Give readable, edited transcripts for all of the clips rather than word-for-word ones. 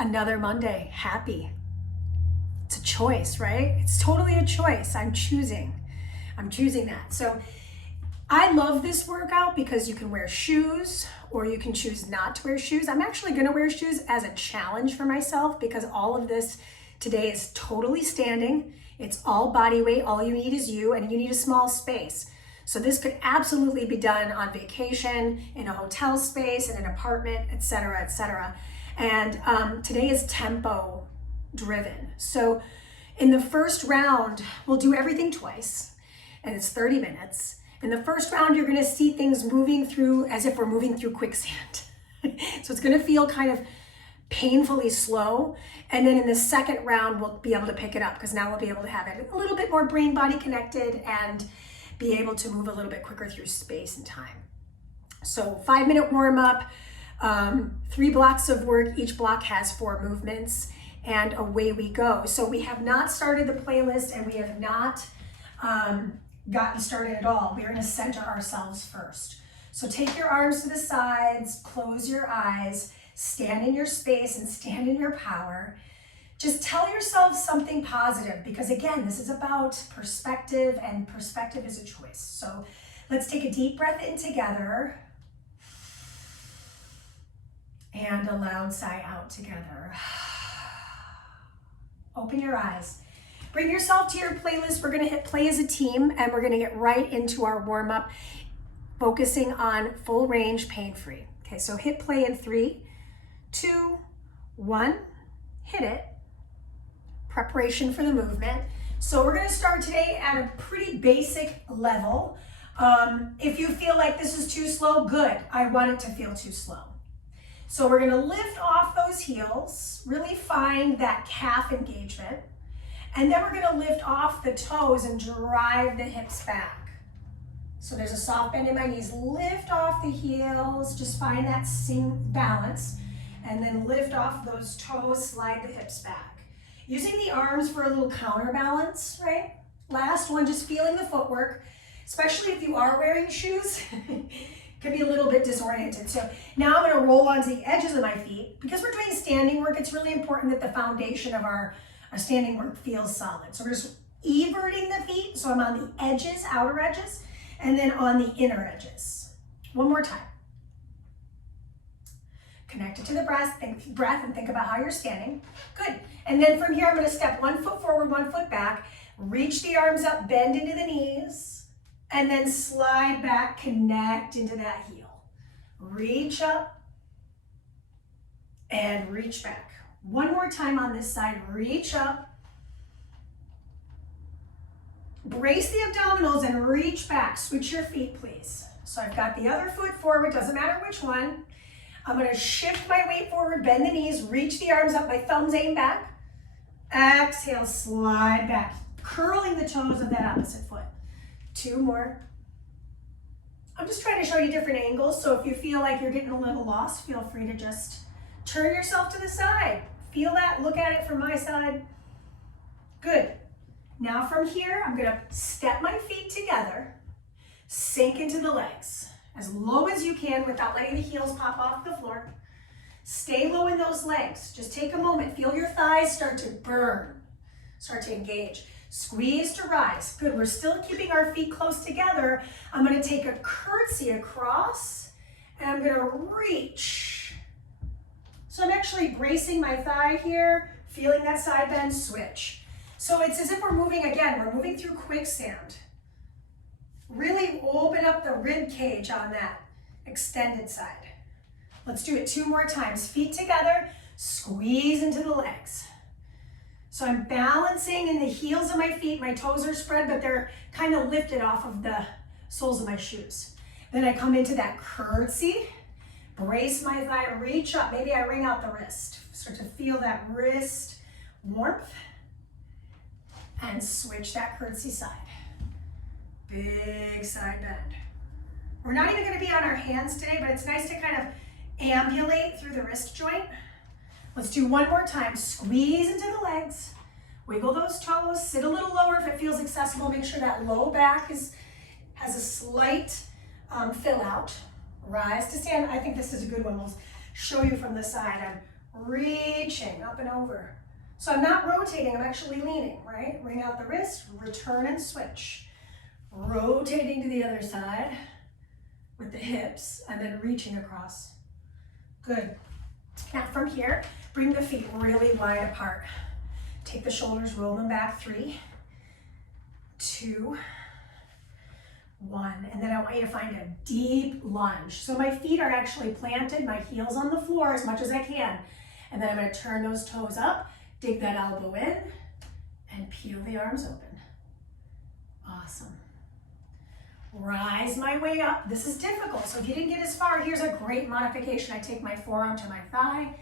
another Monday, happy. It's a choice, right? It's totally a choice. I'm choosing that. So I love this workout because you can wear shoes or you can choose not to wear shoes. I'm actually gonna wear shoes as a challenge for myself because all of this today is totally standing. It's all body weight. All you need is you, and you need a small space. So this could absolutely be done on vacation, in a hotel space, in an apartment, etc., etc. And today is tempo driven. So in the first round, we'll do everything twice, and it's 30 minutes. In the first round, you're gonna see things moving through as if we're moving through quicksand. So it's gonna feel kind of painfully slow. And then in the second round, we'll be able to pick it up because now we'll be able to have it a little bit more brain body connected and be able to move a little bit quicker through space and time. So 5-minute warm up, 3 blocks of work. Each block has 4 movements, and away we go. So we have not started the playlist, and we have not gotten started at all. We're gonna center ourselves first. So take your arms to the sides, close your eyes, stand in your space and stand in your power. Just tell yourself something positive because again, this is about perspective, and perspective is a choice. So let's take a deep breath in together and a loud sigh out together. Open your eyes. Bring yourself to your playlist. We're gonna hit play as a team and we're gonna get right into our warm up, focusing on full range, pain-free. Okay, so hit play in 3, 2, 1, hit it. Preparation for the movement. So we're gonna start today at a pretty basic level. If you feel like this is too slow, good. I want it to feel too slow. So we're gonna lift off those heels, really find that calf engagement. And then we're gonna lift off the toes and drive the hips back. So there's a soft bend in my knees. Lift off the heels, just find that balance. And then lift off those toes, slide the hips back. Using the arms for a little counterbalance, right? Last one, just feeling the footwork, especially if you are wearing shoes, can be a little bit disoriented. So now I'm gonna roll onto the edges of my feet. Because we're doing standing work, it's really important that the foundation of our standing work feels solid. So we're just everting the feet. So I'm on the edges, outer edges, and then on the inner edges. One more time. Connect it to the breath and think about how you're standing. Good. And then from here, I'm going to step 1 foot forward, 1 foot back, reach the arms up, bend into the knees, and then slide back, connect into that heel. Reach up and reach back. One more time on this side, reach up. Brace the abdominals and reach back. Switch your feet, please. So I've got the other foot forward, doesn't matter which one. I'm gonna shift my weight forward, bend the knees, reach the arms up, my thumbs aim back. Exhale, slide back, curling the toes of that opposite foot. 2 more. I'm just trying to show you different angles, so if you feel like you're getting a little lost, feel free to just turn yourself to the side. Feel that, look at it from my side. Good. Now from here, I'm gonna step my feet together, sink into the legs. As low as you can without letting the heels pop off the floor. Stay low in those legs. Just take a moment. Feel your thighs start to burn, start to engage. Squeeze to rise. Good, we're still keeping our feet close together. I'm gonna take a curtsy across and I'm gonna reach. So I'm actually bracing my thigh here, feeling that side bend, switch. So it's as if we're moving again, we're moving through quicksand. Really open up the rib cage on that extended side. Let's do it 2 more times. Feet together, squeeze into the legs. So I'm balancing in the heels of my feet. My toes are spread, but they're kind of lifted off of the soles of my shoes. Then I come into that curtsy, brace my thigh, reach up. Maybe I wring out the wrist. Start to feel that wrist warmth and switch that curtsy side. Big side bend. We're not even going to be on our hands today, but it's nice to kind of ambulate through the wrist joint. Let's do 1 more time. Squeeze into the legs. Wiggle those toes. Sit a little lower if it feels accessible. Make sure that low back has a slight fill out. Rise to stand. I think this is a good one. We'll show you from the side. I'm reaching up and over. So I'm not rotating, I'm actually leaning, right? Bring out the wrist, return and switch. Rotating to the other side with the hips and then reaching across. Good. Now from here, bring the feet really wide apart. Take the shoulders, roll them back. 3, 2, 1. And then I want you to find a deep lunge. So my feet are actually planted, my heels on the floor as much as I can. And then I'm going to turn those toes up, dig that elbow in, and peel the arms open. Awesome. Rise my way up. This is difficult, so if you didn't get as far, here's a great modification. I take my forearm to my thigh,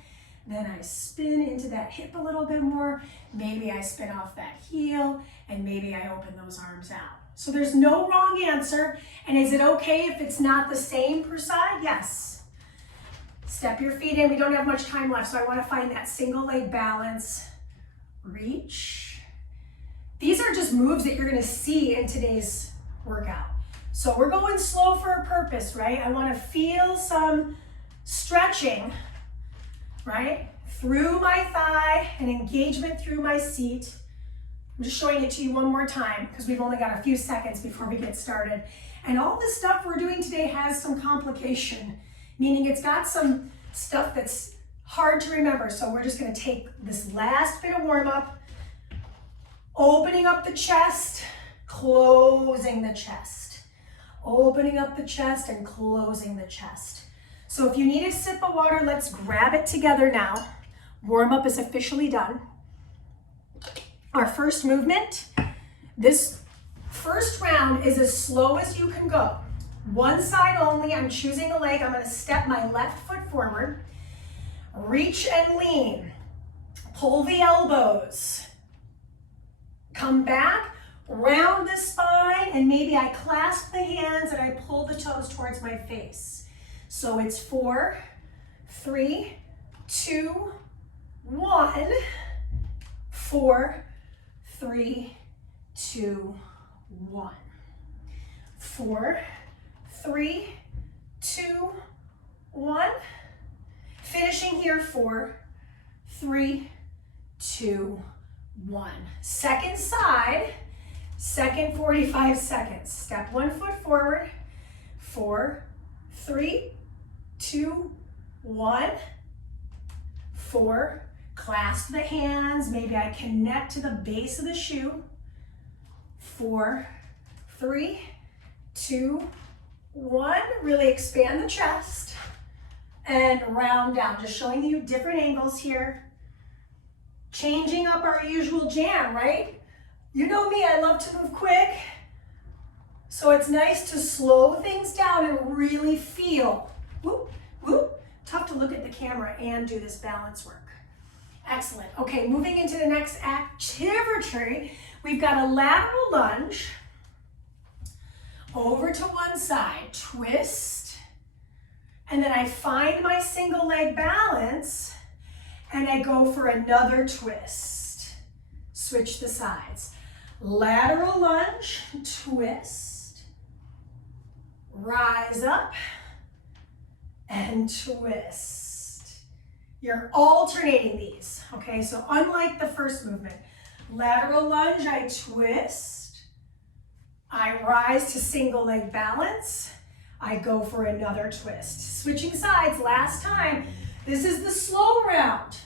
then I spin into that hip a little bit more. Maybe I spin off that heel, and maybe I open those arms out. So there's no wrong answer. And is it okay if it's not the same per side? Yes. Step your feet in. We don't have much time left, so I want to find that single leg balance. Reach. These are just moves that you're going to see in today's workout. So we're going slow for a purpose, right? I want to feel some stretching, right? Through my thigh and engagement through my seat. I'm just showing it to you one more time because we've only got a few seconds before we get started. And all the stuff we're doing today has some complication, meaning it's got some stuff that's hard to remember. So we're just going to take this last bit of warm up, opening up the chest, closing the chest. Opening up the chest and closing the chest. So if you need a sip of water, let's grab it together now. Warm up is officially done. Our first movement, this first round is as slow as you can go. One side only, I'm choosing a leg. I'm going to step my left foot forward, reach and lean, pull the elbows, come back, round the spine, and maybe I clasp the hands and I pull the toes towards my face. So it's 4, 3, 2, 1, 4, 3, 2, 1. 4, 3, 2, 1. Finishing here, 4, 3, 2, 1. Second side. Second 45 seconds. Step one foot forward. 4, 3, 2, 1. 4. Clasp the hands. Maybe I connect to the base of the shoe. 4, 3, 2, 1. Really expand the chest. And round down. Just showing you different angles here. Changing up our usual jam, right? You know me, I love to move quick. So it's nice to slow things down and really feel. Whoop, whoop. Tough to look at the camera and do this balance work. Excellent. Okay, moving into the next activity, we've got a lateral lunge. Over to one side, twist. And then I find my single leg balance and I go for another twist. Switch the sides. Lateral lunge, twist, rise up, and twist. You're alternating these, okay? So unlike the first movement, lateral lunge, I twist, I rise to single leg balance, I go for another twist. Switching sides, last time. This is the slow round.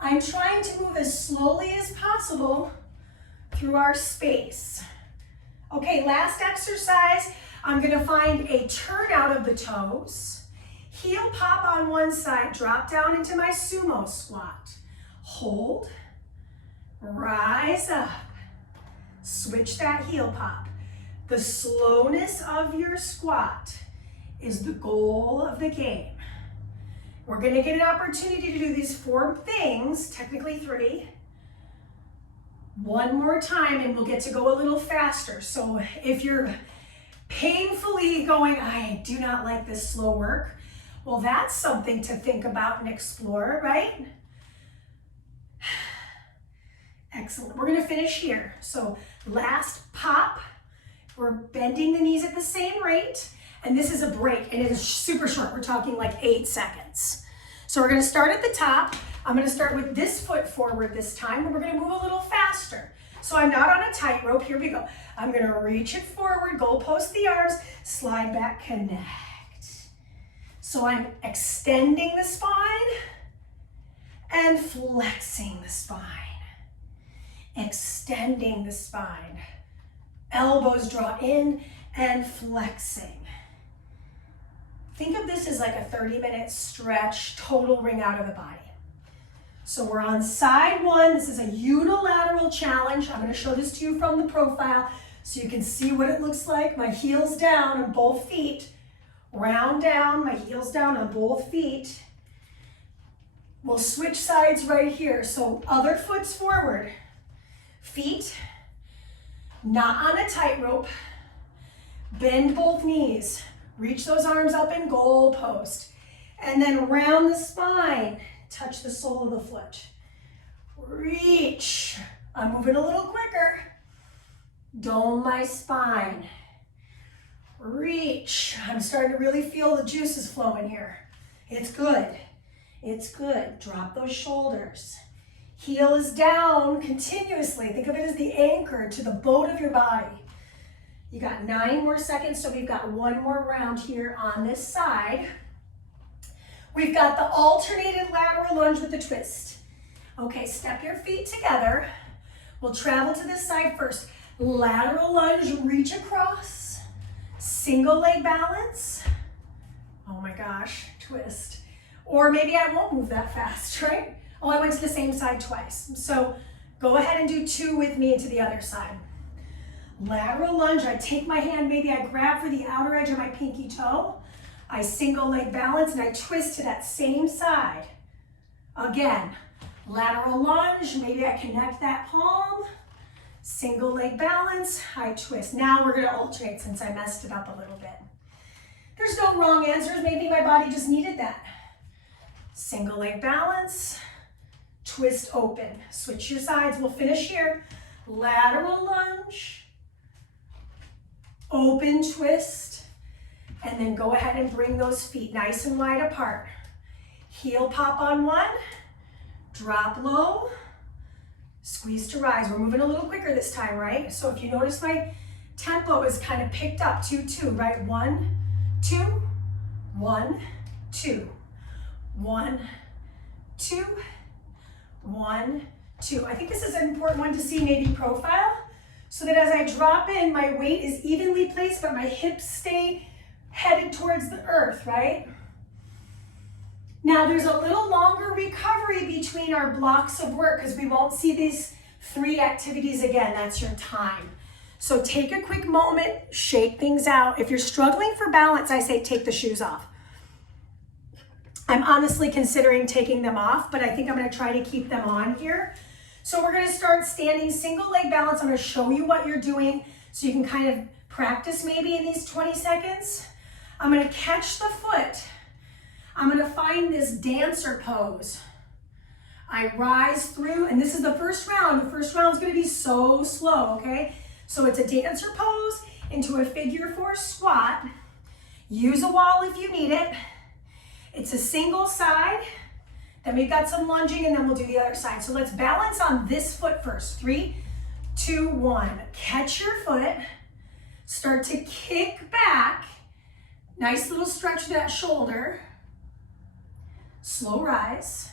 I'm trying to move as slowly as possible through our space. Okay, last exercise, I'm gonna find a turn out of the toes, heel pop on one side, drop down into my sumo squat. Hold, rise up, switch that heel pop. The slowness of your squat is the goal of the game. We're gonna get an opportunity to do these 4 things, technically 3. One more time and we'll get to go a little faster. So if you're painfully going, I do not like this slow work, well, that's something to think about and explore, right? Excellent. We're going to finish here. So last pop, we're bending the knees at the same rate, and this is a break, and it is super short. We're talking like 8 seconds. So we're going to start at the top. I'm gonna start with this foot forward this time, and we're gonna move a little faster. So I'm not on a tightrope, here we go. I'm gonna reach it forward, goalpost the arms, slide back, connect. So I'm extending the spine and flexing the spine. Extending the spine. Elbows draw in and flexing. Think of this as like a 30-minute stretch, total wring out of the body. So we're on side one. This is a unilateral challenge. I'm going to show this to you from the profile so you can see what it looks like. My heels down on both feet. Round down, my heels down on both feet. We'll switch sides right here. So other foot's forward. Feet, not on a tightrope. Bend both knees. Reach those arms up in goalpost. And then round the spine. Touch the sole of the foot. Reach. I'm moving a little quicker. Dome my spine. Reach. I'm starting to really feel the juices flowing here. It's good. It's good. Drop those shoulders. Heel is down continuously. Think of it as the anchor to the boat of your body. You got 9 more seconds, so we've got 1 more round here on this side. We've got the alternated lateral lunge with the twist. Okay, step your feet together. We'll travel to this side first. Lateral lunge, reach across. Single leg balance. Oh my gosh, twist. Or maybe I won't move that fast, right? Oh, I went to the same side twice. So go ahead and do 2 with me to the other side. Lateral lunge, I take my hand, maybe I grab for the outer edge of my pinky toe. I single leg balance and I twist to that same side. Again, lateral lunge, maybe I connect that palm. Single leg balance, I twist. Now we're gonna alternate since I messed it up a little bit. There's no wrong answers, maybe my body just needed that. Single leg balance, twist open. Switch your sides, we'll finish here. Lateral lunge, open twist, and then go ahead and bring those feet nice and wide apart. Heel pop on one, drop low, squeeze to rise. We're moving a little quicker this time, right? So if you notice my tempo is kind of picked up, 2-2, right? 1, 2, 1, 2, 1, 2, 1, 2. I think this is an important one to see maybe profile, so that as I drop in, my weight is evenly placed, but my hips stay headed towards the earth, right? Now there's a little longer recovery between our blocks of work because we won't see these 3 activities again. That's your time. So take a quick moment, shake things out. If you're struggling for balance, I say take the shoes off. I'm honestly considering taking them off, but I think I'm going to try to keep them on here. So we're going to start standing single leg balance. I'm going to show you what you're doing so you can kind of practice maybe in these 20 seconds. I'm going to catch the foot. I'm going to find this dancer pose. I rise through, and this is the first round. The first round is going to be so slow, okay? So it's a dancer pose into a figure 4 squat. Use a wall if you need it. It's a single side. Then we've got some lunging, and then we'll do the other side. So let's balance on this foot first. 3, 2, 1. Catch your foot. Start to kick back. Nice little stretch to that shoulder. Slow rise.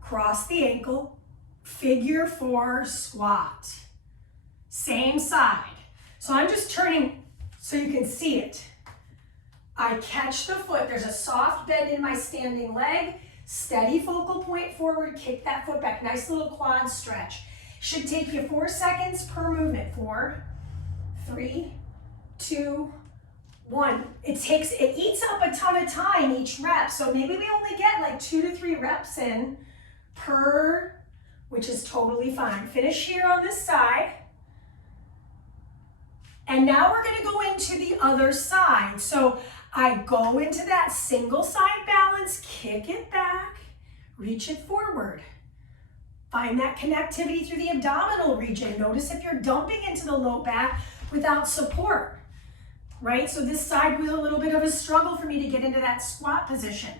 Cross the ankle. Figure 4 squat. Same side. So I'm just turning so you can see it. I catch the foot. There's a soft bend in my standing leg. Steady focal point forward. Kick that foot back. Nice little quad stretch. Should take you 4 seconds per movement. 4, 3, 2, 1. It eats up a ton of time each rep. So maybe we only get like 2 to 3 reps in per, which is totally fine. Finish here on this side. And now we're going to go into the other side. So I go into that single side balance, kick it back, reach it forward. Find that connectivity through the abdominal region. Notice if you're dumping into the low back without support, right? So this side was a little bit of a struggle for me to get into that squat position.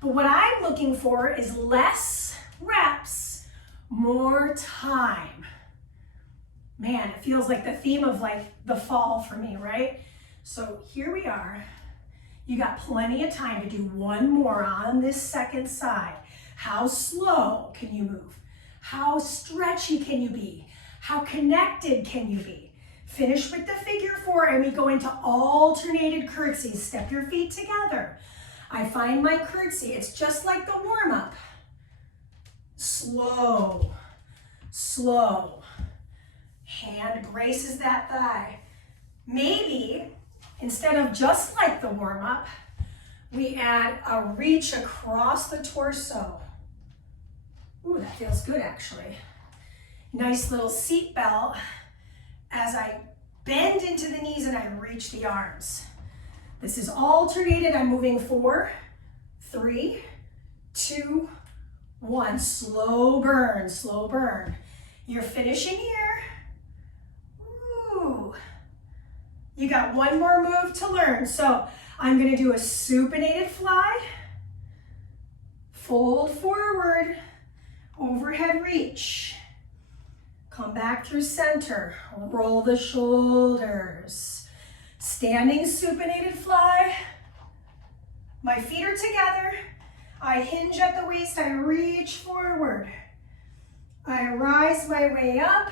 But what I'm looking for is less reps, more time. Man, it feels like the theme of like the fall for me, right? So here we are. You got plenty of time to do one more on this second side. How slow can you move? How stretchy can you be? How connected can you be? Finish with the figure four and we go into alternated curtsies. Step your feet together. I find my curtsy, it's just like the warm-up. Slow, slow. Hand braces that thigh. Maybe instead of just like the warm-up, we add a reach across the torso. Ooh, that feels good actually. Nice little seat belt as I bend into the knees and I reach the arms. This is alternated. I'm moving 4, 3, 2, 1. Slow burn, slow burn. You're finishing here. Ooh. You got one more move to learn. So I'm going to do a supinated fly, fold forward, overhead reach. Come back through center, roll the shoulders. Standing supinated fly. My feet are together. I hinge at the waist, I reach forward. I rise my way up.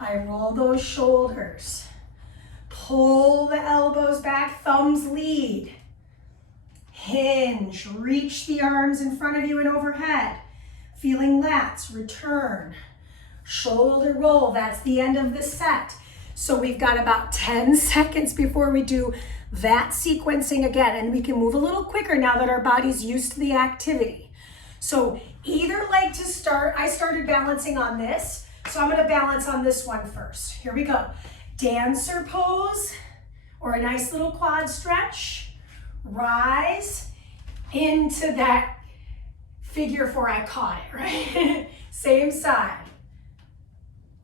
I roll those shoulders. Pull the elbows back, thumbs lead. Hinge, reach the arms in front of you and overhead. Feeling lats, return. Shoulder roll, that's the end of the set. So we've got about 10 seconds before we do that sequencing again, and we can move a little quicker now that our body's used to the activity. So either leg to start, I started balancing on this, so I'm gonna balance on this one first. Here we go. Dancer pose, or a nice little quad stretch. Rise into that figure four, I caught it, right? Same side.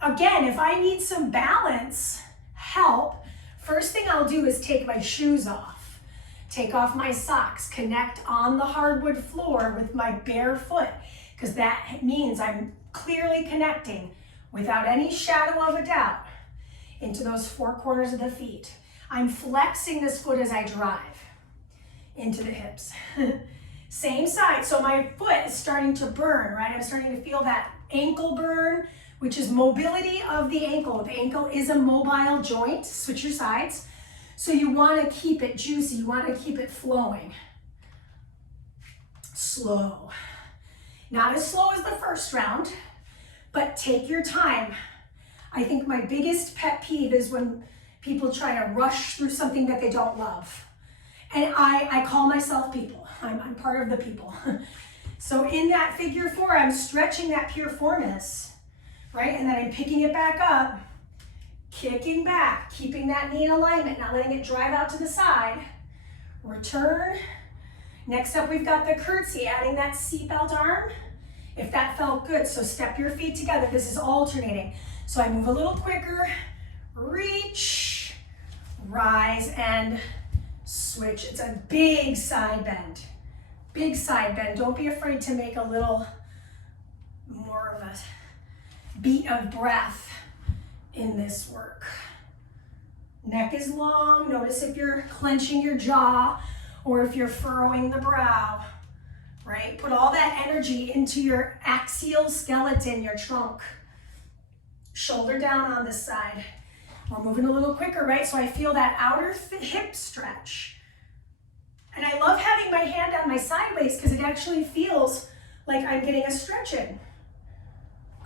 Again, if I need some balance help, first thing I'll do is take my shoes off. Take off my socks, connect on the hardwood floor with my bare foot, because that means I'm clearly connecting without any shadow of a doubt into those four corners of the feet. I'm flexing this foot as I drive into the hips. Same side, so my foot is starting to burn, right? I'm starting to feel that ankle burn, which is mobility of the ankle. The ankle is a mobile joint. Switch your sides. So you want to keep it juicy. You want to keep it flowing. Slow. Not as slow as the first round, but take your time. I think my biggest pet peeve is when people try to rush through something that they don't love. And I call myself people. I'm part of the people. So in that figure four, I'm stretching that piriformis, right? And then I'm picking it back up, kicking back, keeping that knee in alignment, not letting it drive out to the side. Return. Next up, we've got the curtsy, adding that seatbelt arm, if that felt good. So step your feet together. This is alternating. So I move a little quicker, reach, rise, and switch. It's a big side bend. Big side bend. Don't be afraid to make a little more of a beat of breath in this work. Neck is long. Notice if you're clenching your jaw or if you're furrowing the brow, right? Put all that energy into your axial skeleton, your trunk. Shoulder down on this side. We're moving a little quicker, right? So I feel that outer hip stretch. And I love having my hand on my side waist because it actually feels like I'm getting a stretch in.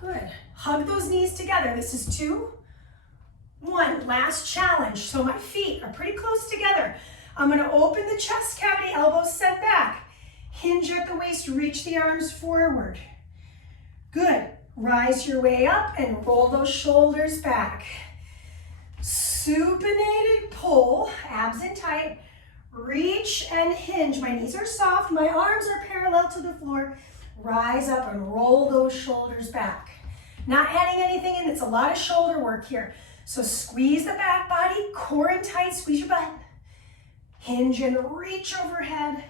Good. Hug those knees together. This is 2, 1. Last challenge. So my feet are pretty close together. I'm going to open the chest cavity, elbows set back. Hinge at the waist, reach the arms forward. Good. Rise your way up and roll those shoulders back. Supinated pull, abs in tight. Reach and hinge. My knees are soft. My arms are parallel to the floor. Rise up and roll those shoulders back. Not adding anything in. It's a lot of shoulder work here. So squeeze the back body, core in tight, squeeze your butt. Hinge and reach overhead.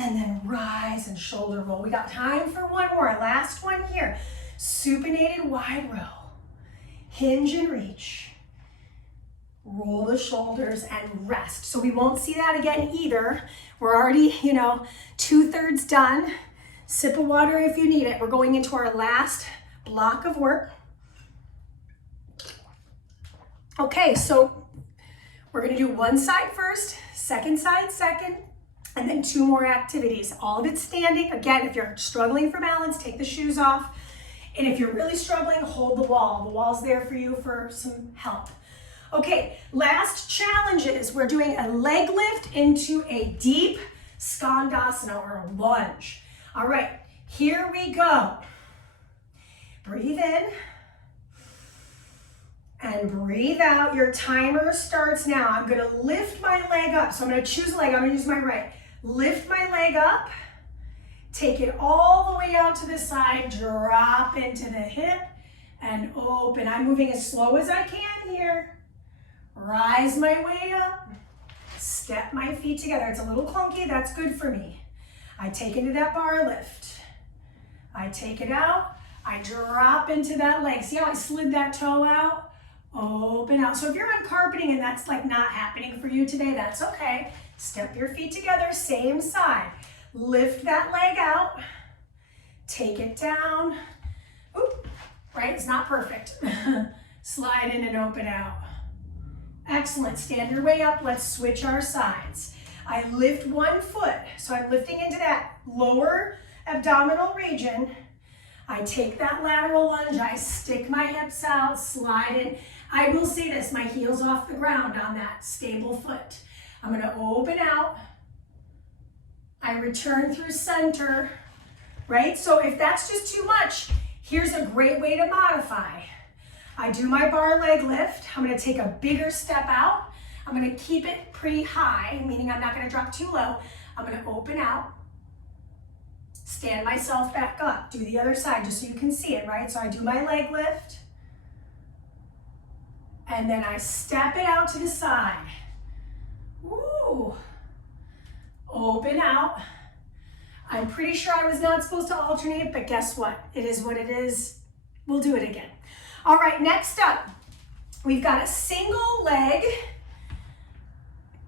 and then rise and shoulder roll. We got time for one more. Last one here. Supinated wide row. Hinge and reach. Roll the shoulders and rest. So we won't see that again either. We're already, 2/3 done. Sip of water if you need it. We're going into our last block of work. Okay, so we're gonna do one side first, second side second, and then 2 more activities. All of it standing. Again, if you're struggling for balance, take the shoes off. And if you're really struggling, hold the wall. The wall's there for you for some help. Okay, last challenge is we're doing a leg lift into a deep skandasana or a lunge. All right, here we go. Breathe in and breathe out. Your timer starts now. I'm gonna lift my leg up. So I'm gonna choose a leg, I'm gonna use my right. Lift my leg up, take it all the way out to the side, drop into the hip and open. I'm moving as slow as I can here. Rise my way up, step my feet together. It's a little clunky, that's good for me. I take into that bar lift. I take it out, I drop into that leg. See how I slid that toe out? Open out. So if you're on carpeting and that's like not happening for you today, that's okay. Step your feet together, same side. Lift that leg out, take it down. Oop, right, it's not perfect. Slide in and open out. Excellent, stand your way up, let's switch our sides. I lift one foot, so I'm lifting into that lower abdominal region. I take that lateral lunge, I stick my hips out, slide in. I will say this, my heel's off the ground on that stable foot. I'm gonna open out. I return through center, right? So if that's just too much, here's a great way to modify. I do my bar leg lift. I'm gonna take a bigger step out. I'm gonna keep it pretty high, meaning I'm not gonna drop too low. I'm gonna open out, stand myself back up, do the other side just so you can see it, right? So I do my leg lift, and then I step it out to the side. Ooh. Open out. I'm pretty sure I was not supposed to alternate, but guess what? It is what it is. We'll do it again. All right, next up, we've got a single leg.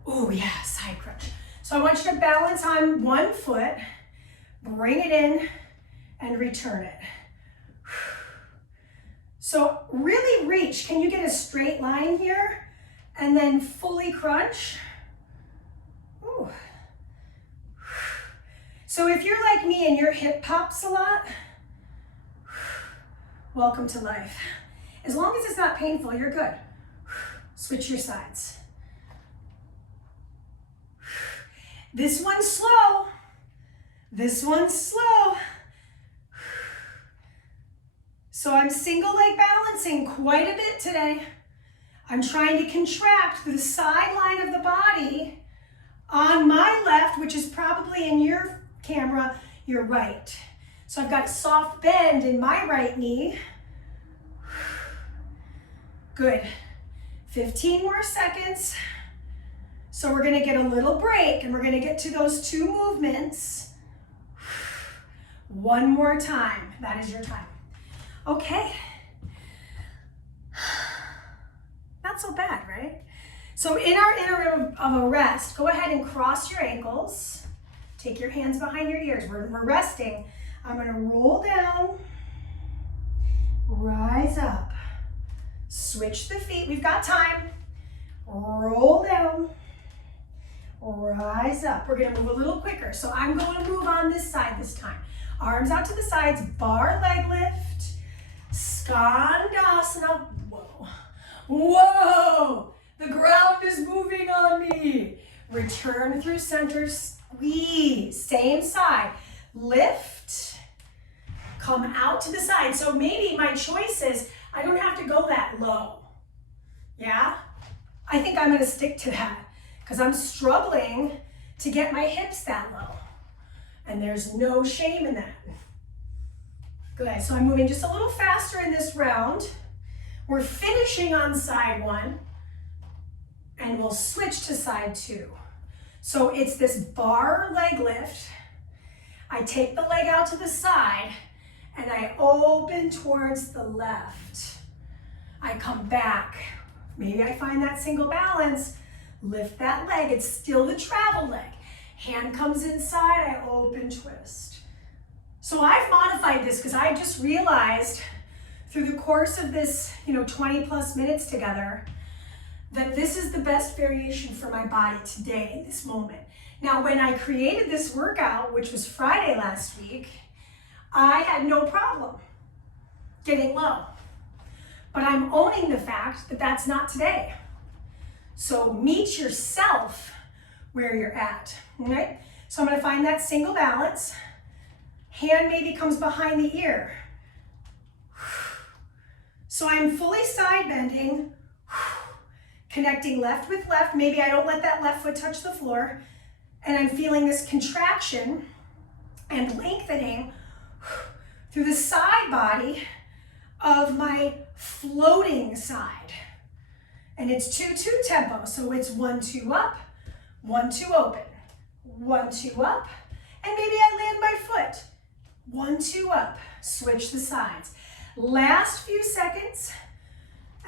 Oh yeah, side crunch. So I want you to balance on one foot, bring it in, and return it. So really reach. Can you get a straight line here? And then fully crunch. Ooh. So if you're like me and your hip pops a lot, welcome to life. As long as it's not painful, you're good. Switch your sides. This one's slow. This one's slow. So I'm single leg balancing quite a bit today. I'm trying to contract the side line of the body on my left, which is probably in your camera, your right. So I've got a soft bend in my right knee. Good. 15 more seconds. So we're gonna get a little break and we're gonna get to those 2 movements. One more time. That is your time. Okay. Not so bad, right? So in our interim of a rest, go ahead and cross your ankles. Take your hands behind your ears. We're resting. I'm gonna roll down, rise up, switch the feet. We've got time. Roll down, rise up. We're gonna move a little quicker. So I'm going to move on this side this time. Arms out to the sides, bar leg lift, skandasana. Whoa, whoa, the ground is moving on me. Return through center, squeeze, same side. Lift, come out to the side. So maybe my choice is I don't have to go that low. Yeah? I think I'm gonna stick to that because I'm struggling to get my hips that low. And there's no shame in that. Good, so I'm moving just a little faster in this round. We're finishing on side 1 and we'll switch to side 2. So it's this bar leg lift. I take the leg out to the side and I open towards the left. I come back. Maybe I find that single balance, lift that leg. It's still the travel leg. Hand comes inside, I open twist. So I've modified this because I just realized through the course of this, 20 plus minutes together, that this is the best variation for my body today in this moment. Now, when I created this workout, which was Friday last week, I had no problem getting low. But I'm owning the fact that that's not today. So meet yourself where you're at, okay? So I'm gonna find that single balance. Hand maybe comes behind the ear. So I'm fully side bending, connecting left with left. Maybe I don't let that left foot touch the floor. And I'm feeling this contraction and lengthening through the side body of my floating side. And it's 2-2 tempo. So it's 1-2 up, 1-2 open, 1-2 up, and maybe I land my foot. 1-2 up, switch the sides. Last few seconds,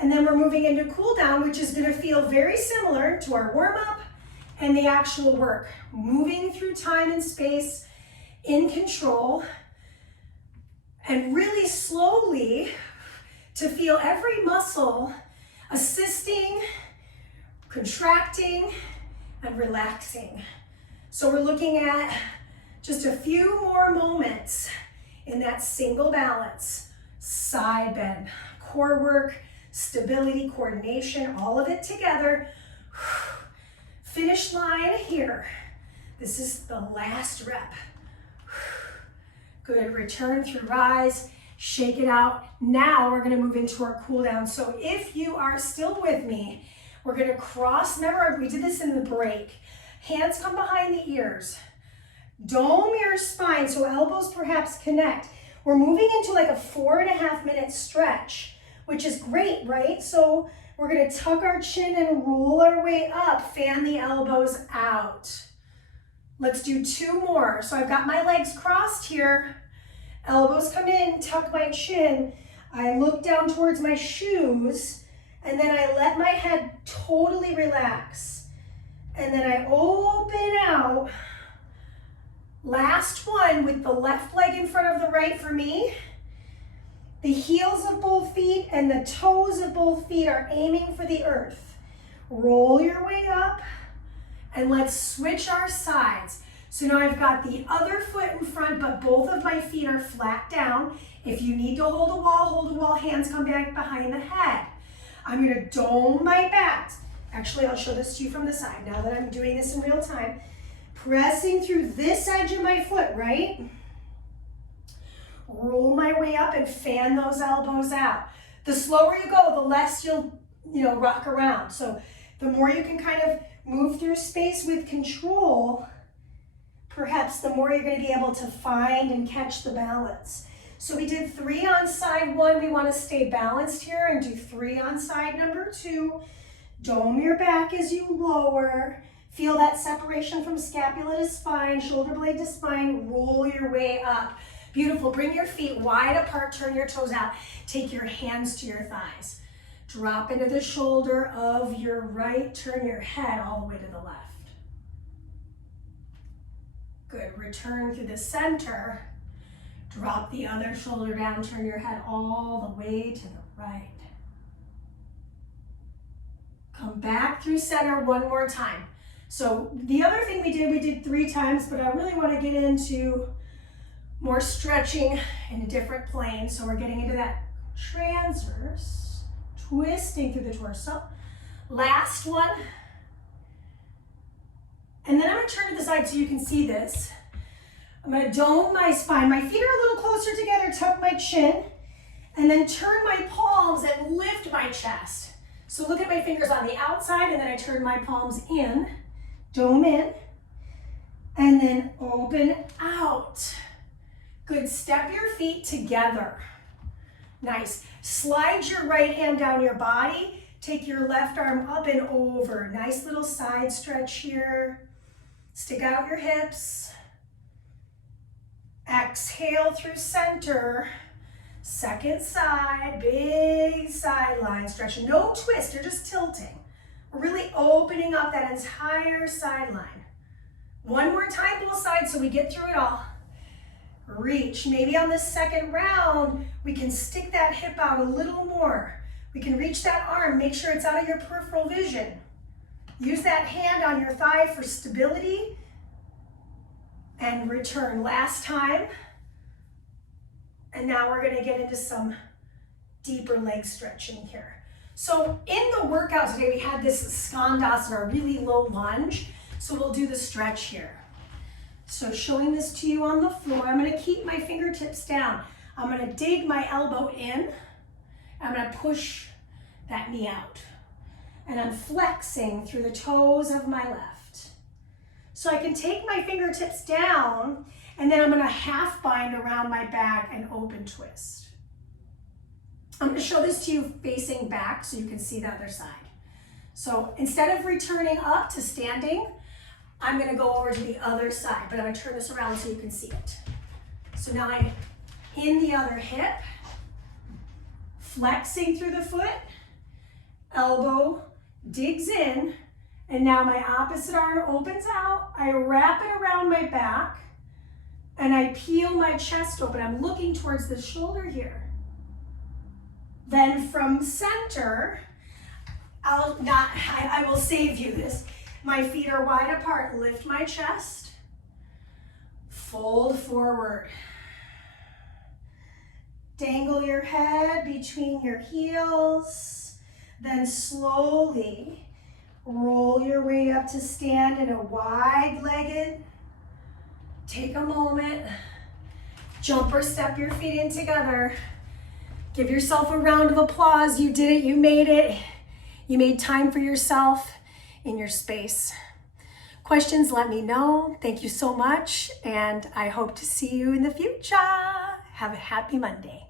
and then we're moving into cool down, which is gonna feel very similar to our warm up and the actual work. Moving through time and space in control, and really slowly to feel every muscle assisting, contracting, and relaxing. So we're looking at just a few more moments in that single balance, side bend, core work, stability, coordination, all of it together. Finish line here. This is the last rep. Good, return through rise, shake it out. Now we're gonna move into our cool down. So if you are still with me, we're gonna cross, remember we did this in the break. Hands come behind the ears. Dome your spine, so elbows perhaps connect. We're moving into like a 4.5 minute stretch, which is great, right? So we're gonna tuck our chin and roll our way up, fan the elbows out. Let's do 2 more. So I've got my legs crossed here. Elbows come in, tuck my chin. I look down towards my shoes, and then I let my head totally relax. And then I open out. Last one with the left leg in front of the right for me. The heels of both feet and the toes of both feet are aiming for the earth. Roll your way up, and let's switch our sides. So now I've got the other foot in front, but both of my feet are flat down. If you need to hold a wall, hands come back behind the head. I'm gonna dome my back. Actually, I'll show this to you from the side now that I'm doing this in real time. Pressing through this edge of my foot, right? Roll my way up and fan those elbows out. The slower you go, the less you'll, rock around. So the more you can kind of move through space with control, perhaps the more you're going to be able to find and catch the balance. So we did 3 on side 1. We want to stay balanced here and do 3 on side number 2. Dome your back as you lower. Feel that separation from scapula to spine, shoulder blade to spine. Roll your way up. Beautiful. Bring your feet wide apart, turn your toes out. Take your hands to your thighs. Drop into the shoulder of your right. Turn your head all the way to the left. Good. Return through the center. Drop the other shoulder down. Turn your head all the way to the right. Come back through center one more time. So the other thing we did 3 times, but I really want to get into more stretching in a different plane. So we're getting into that transverse, twisting through the torso. Last one. And then I'm going to turn to the side so you can see this. I'm going to dome my spine. My feet are a little closer together, tuck my chin, and then turn my palms and lift my chest. So look at my fingers on the outside, and then I turn my palms in, dome in, and then open out. Good, step your feet together. Nice. Slide your right hand down your body. Take your left arm up and over. Nice little side stretch here. Stick out your hips. Exhale through center. Second side, big side line stretch. No twist, you're just tilting. We're really opening up that entire sideline. One more time, both sides, so we get through it all. Reach. Maybe on the second round, we can stick that hip out a little more. We can reach that arm, make sure it's out of your peripheral vision. Use that hand on your thigh for stability. And return. Last time. And now we're gonna get into some deeper leg stretching here. So in the workout today, we had this Skandasana, really low lunge. So we'll do the stretch here. So showing this to you on the floor, I'm gonna keep my fingertips down. I'm gonna dig my elbow in. I'm gonna push that knee out. And I'm flexing through the toes of my left. So I can take my fingertips down, and then I'm gonna half bind around my back and open twist. I'm gonna show this to you facing back so you can see the other side. So instead of returning up to standing, I'm gonna go over to the other side, but I'm gonna turn this around so you can see it. So now I'm in the other hip, flexing through the foot, elbow digs in, and now my opposite arm opens out. I wrap it around my back, and I peel my chest open. I'm looking towards the shoulder here. Then from center, I will save you this. My feet are wide apart. Lift my chest. Fold forward. Dangle your head between your heels. Then slowly roll your way up to stand in a wide-legged. Take a moment. Jump or step your feet in together. Give yourself a round of applause. You did it. You made it. You made time for yourself in your space. Questions, let me know. Thank you so much, and I hope to see you in the future. Have a happy Monday.